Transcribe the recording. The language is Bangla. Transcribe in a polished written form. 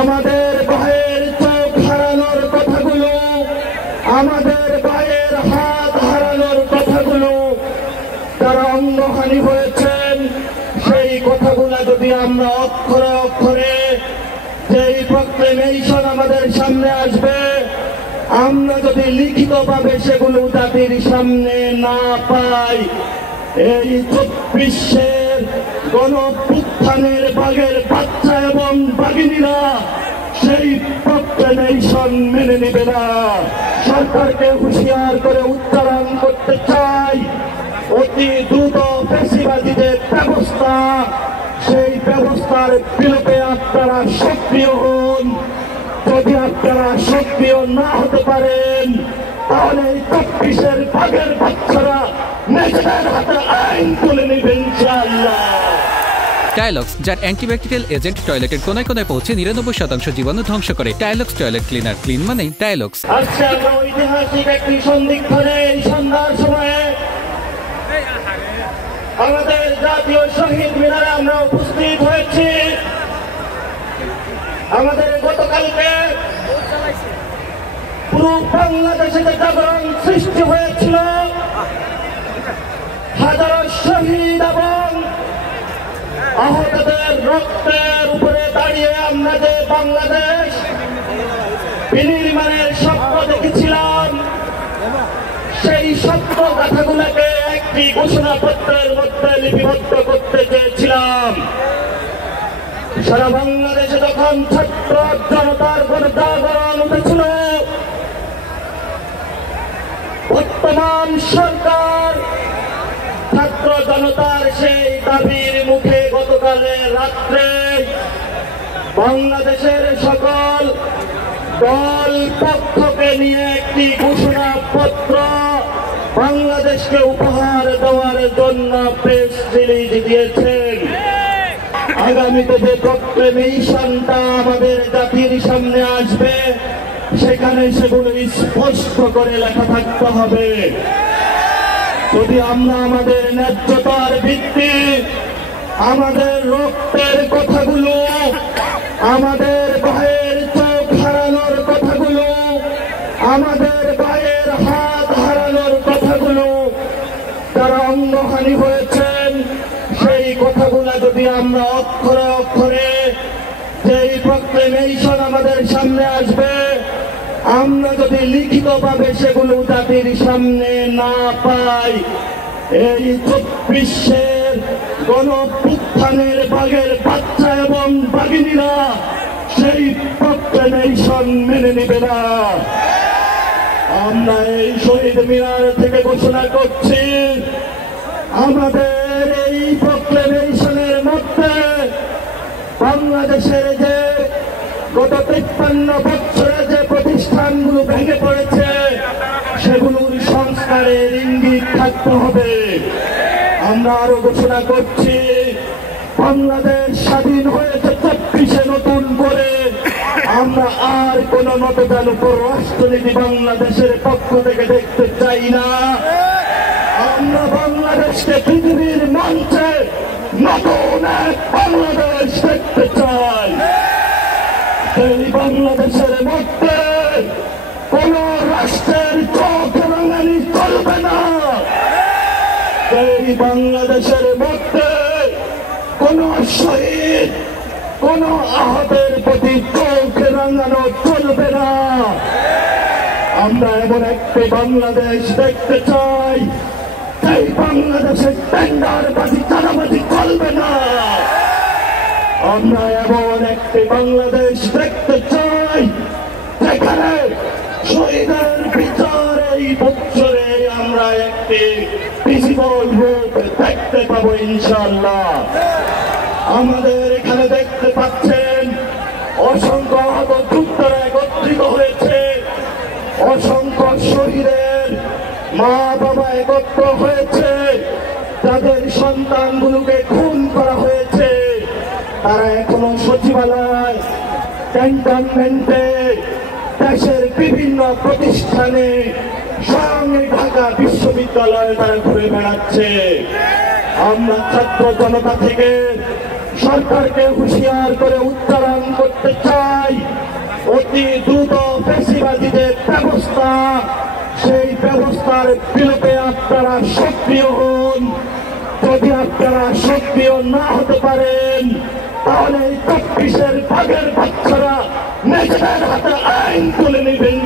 আমাদের ভাইয়ের চোখ হারানোর কথাগুলো, আমাদের ভাইয়ের হাত হারানোর কথাগুলো, যারা অঙ্গহানি হয়েছেন সেই কথাগুলো যদি আমরা অক্ষরে অক্ষরে যেই প্রক্লেমেশন আমাদের সামনে আসবে আমরা যদি লিখিতভাবে সেগুলো জাতির সামনে না পাই, এই ২৪-এর গণঅভ্যুত্থানের বাঘের বাচ্চা এবং বাঘিনীরা সেই প্রক্লেমেশন মেনে নেবে না। সরকারকে হুঁশিয়ার করে উচ্চারণ করতে চাই, অতি দ্রুত ফ্যাসিবাদী যে ব্যবস্থা, সেই ব্যবস্থার বিলোপে আপনারা সক্রিয় হন। যদি আপনারা সক্রিয় না হতে পারেন তাহলে এই ২৪-এর বাঘের বাচ্চারা নিজেদের হাতে আইন তুলে নেবেন ইনশাআল্লাহ। টাইলক্স, যার অ্যান্টিব্যাকটেরিয়াল এজেন্ট টয়লেটের কোনায় কোনায় পৌঁছে ৯৯% জীবাণু ধ্বংস করে। টাইলক্স টয়লেট ক্লিনার, ক্লিন মানেই টাইলক্স। আজকে আমরা ঐতিহাসিক একটি সন্ধিক্ষণে এই সন্ধ্যার সময়ে আমাদের জাতীয় শহীদ মিনারে আমরা উপস্থিত হয়েছি। আমাদের গতকালকে পুরো বাংলাদেশে যে জাগরণ সৃষ্টি হয়েছিল, হাজারো শহীদ এবং আহতদের রক্তের উপরে দাঁড়িয়ে আমরা যে বাংলাদেশ বিনির্মাণের স্বপ্ন দেখেছিলাম, সেই স্বপ্ন কথাগুলোকে একটি ঘোষণাপত্রের মধ্যে লিপিবদ্ধ করতে চেয়েছিলাম। সারা বাংলাদেশে যখন ছাত্র জনতার গণজাগরণ উঠেছিল, বর্তমান সরকার ছাত্র জনতার সেই দাবির মুখে গতকালের রাত্রে বাংলাদেশের সকল দল পক্ষকে নিয়ে একটি ঘোষণাপত্র বাংলাদেশকে উপহার দেওয়ার জন্য প্রেস রিলিজ দিয়েছেন। আগামীতে যে প্রক্লেমেশনটা আমাদের জাতির সামনে আসবে সেখানে সেগুলো স্পষ্ট করে লেখা থাকতে হবে। যদি আমরা আমাদের ন্যায্যতার ভিত্তি, আমাদের রক্তের কথাগুলো, আমাদের ভাইয়ের চোখ হারানোর কথাগুলো, আমাদের ভাইয়ের হাত হারানোর কথাগুলো, যারা অঙ্গহানি হয়েছেন সেই কথাগুলো যদি আমরা অক্ষরে অক্ষরে যেই প্রক্লেমেশন আমাদের সামনে আসবে আমরা যদি লিখিতভাবে সেগুলো জাতির সামনে না পাই, এই ২৪-এর গণঅভ্যুত্থানের বাঘের বাচ্চা এবং বাঘিনীরা সেই প্রক্লেমেশন মেনে নেবে না। আমরা এই শহীদ মিনার থেকে ঘোষণা করছি, আমাদের এই প্রক্লেমেশনের মধ্যে বাংলাদেশের যে গত ৫৩ বছরে যে প্রতিষ্ঠানগুলো ভেঙে পড়েছে সেগুলোর সংস্কারের ইঙ্গিত থাকতে হবে। আমরা আরো ঘোষণা করছি, বাংলাদেশ স্বাধীন হয়েছে ২৪-এ নতুন করে, আমরা আর কোন মতদান উপর রাষ্ট্রনীতি বাংলাদেশের পক্ষ থেকে দেখতে চাই না। আমরা বাংলাদেশকে পৃথিবীর মঞ্চে নতুন এক বাংলাদেশ দেখতে চাই। এই বাংলাদেশের মধ্যে কোন রাষ্ট্রের চোখ রাঙানি চলবে না। এই বাংলাদেশের মধ্যে কোন শহীদ, কোন আহতের প্রতি চোখ রাঙানো চলবে না। আমরা এমন একটি বাংলাদেশ দেখতে চাই, এই বাংলাদেশের টেন্ডারবাজি চাঁদাবাজি চলবে না। আমরা এমন একটি বাংলাদেশ দেখতে চাই যেখানে শহীদের বিচার এই বছরে আমরা একটি ভিজিবল রূপ দেখতে পাবো ইনশাআল্লাহ। আমাদের এখানে দেখতে পাচ্ছেন অসংখ্য আহত যোদ্ধারা একত্রিত হয়েছে, অসংখ্য শহীদের মা বাবা একত্র হয়েছে, যাদের সন্তানগুলোকে খুন করা হয়েছে তারা এখনো সচিবালয়, ক্যান্টনমেন্টে, দেশের বিভিন্ন প্রতিষ্ঠানে, সঙ্গে ঢাকা বিশ্ববিদ্যালয়ে তারা ঘুরে বেড়াচ্ছে। আমরা ছাত্র জনতা থেকে সরকারকে হুঁশিয়ার করে উচ্চারণ করতে চাই, অতি দ্রুত ফ্যাসিবাদী যে ব্যবস্থা, সেই ব্যবস্থার বিরুদ্ধে আপনারা সক্রিয় হন। যদি আপনারা সক্রিয় না হতে পারেন, তাহলে এই 24-এর ভাগের বাচ্চারা নিজেদের হাতে আইন তুলে নেবেন।